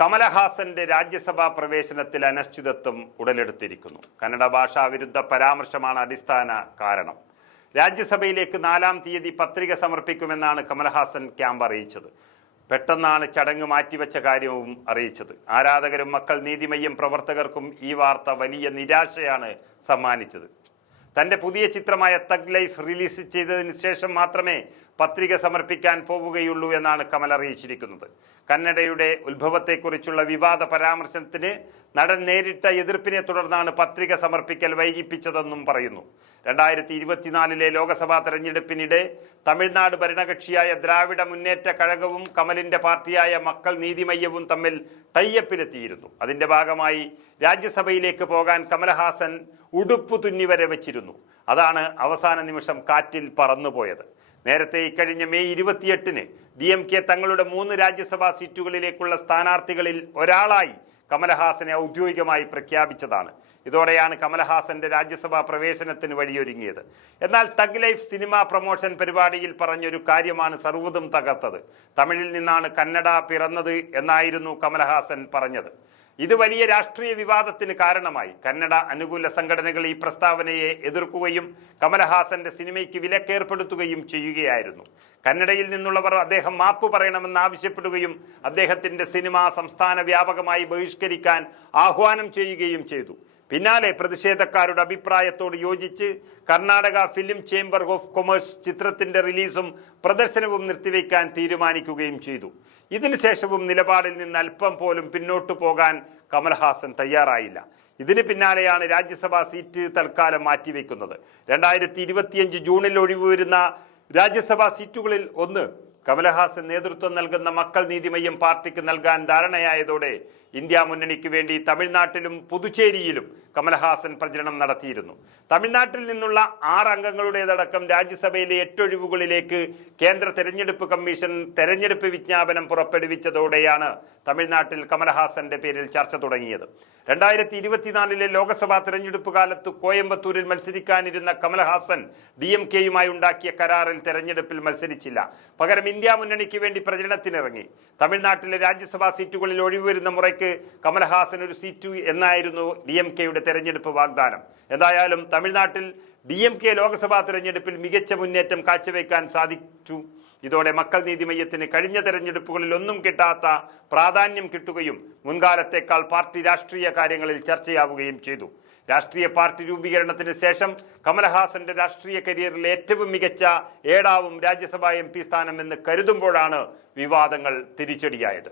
കമലഹാസന്റെ രാജ്യസഭാ പ്രവേശനത്തിൽ അനിശ്ചിതത്വം ഉടലെടുത്തിരിക്കുന്നു. കന്നഡ ഭാഷാ വിരുദ്ധ പരാമർശമാണ് അടിസ്ഥാന കാരണം. രാജ്യസഭയിലേക്ക് നാലാം തീയതി പത്രിക സമർപ്പിക്കുമെന്നാണ് കമൽഹാസൻ ക്യാമ്പ് അറിയിച്ചത്. പെട്ടെന്നാണ് ചടങ്ങ് മാറ്റിവെച്ച കാര്യവും അറിയിച്ചത്. ആരാധകരും മക്കൾ നീതിമയ്യം പ്രവർത്തകർക്കും ഈ വാർത്ത വലിയ നിരാശയാണ് സമ്മാനിച്ചത്. തന്റെ പുതിയ ചിത്രമായ തഗ് ലൈഫ് റിലീസ് ചെയ്തതിന് ശേഷം മാത്രമേ പത്രിക സമർപ്പിക്കാൻ പോവുകയുള്ളൂ എന്നാണ് കമൽ അറിയിച്ചിരിക്കുന്നത്. കന്നഡയുടെ ഉത്ഭവത്തെക്കുറിച്ചുള്ള വിവാദ പരാമർശത്തിന് നടൻ നേരിട്ട എതിർപ്പിനെ തുടർന്നാണ് പത്രിക സമർപ്പിക്കൽ വൈകിപ്പിച്ചതെന്നും പറയുന്നു. രണ്ടായിരത്തി ഇരുപത്തിനാലിലെ ലോക്സഭാ തെരഞ്ഞെടുപ്പിനിടെ തമിഴ്നാട് ഭരണകക്ഷിയായ ദ്രാവിഡ മുന്നേറ്റ കഴകവും കമലിന്റെ പാർട്ടിയായ മക്കൾ നീതിമയ്യവും തമ്മിൽ ടൈയപ്പിലെത്തിയിരുന്നു. അതിന്റെ ഭാഗമായി രാജ്യസഭയിലേക്ക് പോകാൻ കമലഹാസൻ ഉടുപ്പ് തുന്നി വരെ വെച്ചിരുന്നു. അതാണ് അവസാന നിമിഷം കാറ്റിൽ പറന്നുപോയത്. നേരത്തെ ഇക്കഴിഞ്ഞ മെയ് ഇരുപത്തിയെട്ടിന് ഡി എം കെ തങ്ങളുടെ മൂന്ന് രാജ്യസഭാ സീറ്റുകളിലേക്കുള്ള സ്ഥാനാർത്ഥികളിൽ ഒരാളായി കമലഹാസനെ ഔദ്യോഗികമായി പ്രഖ്യാപിച്ചതാണ്. ഇതോടെയാണ് കമലഹാസന്റെ രാജ്യസഭാ പ്രവേശനത്തിന് വഴിയൊരുങ്ങിയത്. എന്നാൽ തഗ് ലൈഫ് സിനിമ പ്രൊമോഷൻ പരിപാടിയിൽ പറഞ്ഞൊരു കാര്യമാണ് സർവതും തകർത്തത്. തമിഴിൽ നിന്നാണ് കന്നഡ പിറന്നത് എന്നായിരുന്നു കമലഹാസൻ പറഞ്ഞത്. ഇത് വലിയ രാഷ്ട്രീയ വിവാദത്തിന് കാരണമായി. കന്നഡ അനുകൂല സംഘടനകൾ ഈ പ്രസ്താവനയെ എതിർക്കുകയും കമലഹാസന്റെ സിനിമയ്ക്ക് വിലക്കേർപ്പെടുത്തുകയും ചെയ്യുകയായിരുന്നു. കന്നഡയിൽ നിന്നുള്ളവർ അദ്ദേഹം മാപ്പ് പറയണമെന്ന് ആവശ്യപ്പെടുകയും അദ്ദേഹത്തിന്റെ സിനിമ സംസ്ഥാന വ്യാപകമായി ബഹിഷ്കരിക്കാൻ ആഹ്വാനം ചെയ്യുകയും ചെയ്തു. പിന്നാലെ പ്രതിഷേധക്കാരുടെ അഭിപ്രായത്തോട് യോജിച്ച് Karnataka film chamber of commerce ചിത്രത്തിന്റെ റിലീസും പ്രദർശനവും നിർത്തിവെക്കാൻ തീരുമാനിക്കുകയും ചെയ്തു. ഇതിനുശേഷവും നിലപാടിൽ നിന്ന് അല്പം പോലും പിന്നോട്ടു പോകാൻ കമൽഹാസൻ തയ്യാറായില്ല. ഇതിന് പിന്നാലെയാണ് രാജ്യസഭാ സീറ്റ് തൽക്കാലം മാറ്റിവെക്കുന്നത്. രണ്ടായിരത്തി ഇരുപത്തിയഞ്ച് ജൂണിൽ ഒഴിവ് വരുന്ന രാജ്യസഭാ സീറ്റുകളിൽ ഒന്ന് കമലഹാസൻ നേതൃത്വം നൽകുന്ന മക്കൾ നീതിമയ്യം പാർട്ടിക്ക് നൽകാൻ ധാരണയായതോടെ ഇന്ത്യ മുന്നണിക്ക് വേണ്ടി തമിഴ്നാട്ടിലും പുതുച്ചേരിയിലും കമൽഹാസൻ പ്രചരണം നടത്തിയിരുന്നു. തമിഴ്നാട്ടിൽ നിന്നുള്ള ആറ് അംഗങ്ങളുടേതടക്കം രാജ്യസഭയിലെ എട്ടൊഴിവുകളിലേക്ക് കേന്ദ്ര തെരഞ്ഞെടുപ്പ് കമ്മീഷൻ തെരഞ്ഞെടുപ്പ് വിജ്ഞാപനം പുറപ്പെടുവിച്ചതോടെയാണ് തമിഴ്നാട്ടിൽ കമലഹാസന്റെ പേരിൽ ചർച്ച തുടങ്ങിയത്. രണ്ടായിരത്തി ഇരുപത്തിനാലിലെ ലോക്സഭാ തെരഞ്ഞെടുപ്പ് കാലത്ത് കോയമ്പത്തൂരിൽ മത്സരിക്കാനിരുന്ന കമൽഹാസൻ ഡി എം കെയുമായി ഉണ്ടാക്കിയ കരാറിൽ തെരഞ്ഞെടുപ്പിൽ മത്സരിച്ചില്ല. പകരം ഇന്ത്യ മുന്നണിക്ക് വേണ്ടി പ്രചരണത്തിനിറങ്ങി. തമിഴ്നാട്ടിലെ രാജ്യസഭാ സീറ്റുകളിൽ ഒഴിവ് വരുന്ന മുറയ്ക്ക് കമൽഹാസൻ ഒരു സീറ്റ് എന്നായിരുന്നു ഡി എം കെയുടെ തെരഞ്ഞെടുപ്പ് വാഗ്ദാനം. എന്തായാലും തമിഴ്നാട്ടിൽ ഡി എം കെ ലോക്സഭാ തെരഞ്ഞെടുപ്പിൽ മികച്ച മുന്നേറ്റം കാഴ്ചവെക്കാൻ സാധിച്ചു. ഇതോടെ മക്കൾ നീതി മയ്യത്തിന് കഴിഞ്ഞ തെരഞ്ഞെടുപ്പുകളിൽ ഒന്നും കിട്ടാത്ത പ്രാധാന്യം കിട്ടുകയും മുൻകാലത്തേക്കാൾ പാർട്ടി രാഷ്ട്രീയ കാര്യങ്ങളിൽ ചർച്ചയാവുകയും ചെയ്തു. രാഷ്ട്രീയ പാർട്ടി രൂപീകരണത്തിന് ശേഷം കമലഹാസന്റെ രാഷ്ട്രീയ കരിയറിൽ ഏറ്റവും മികച്ച ഏടാവും രാജ്യസഭാ എം സ്ഥാനം എന്ന് കരുതുമ്പോഴാണ് വിവാദങ്ങൾ തിരിച്ചടിയായത്.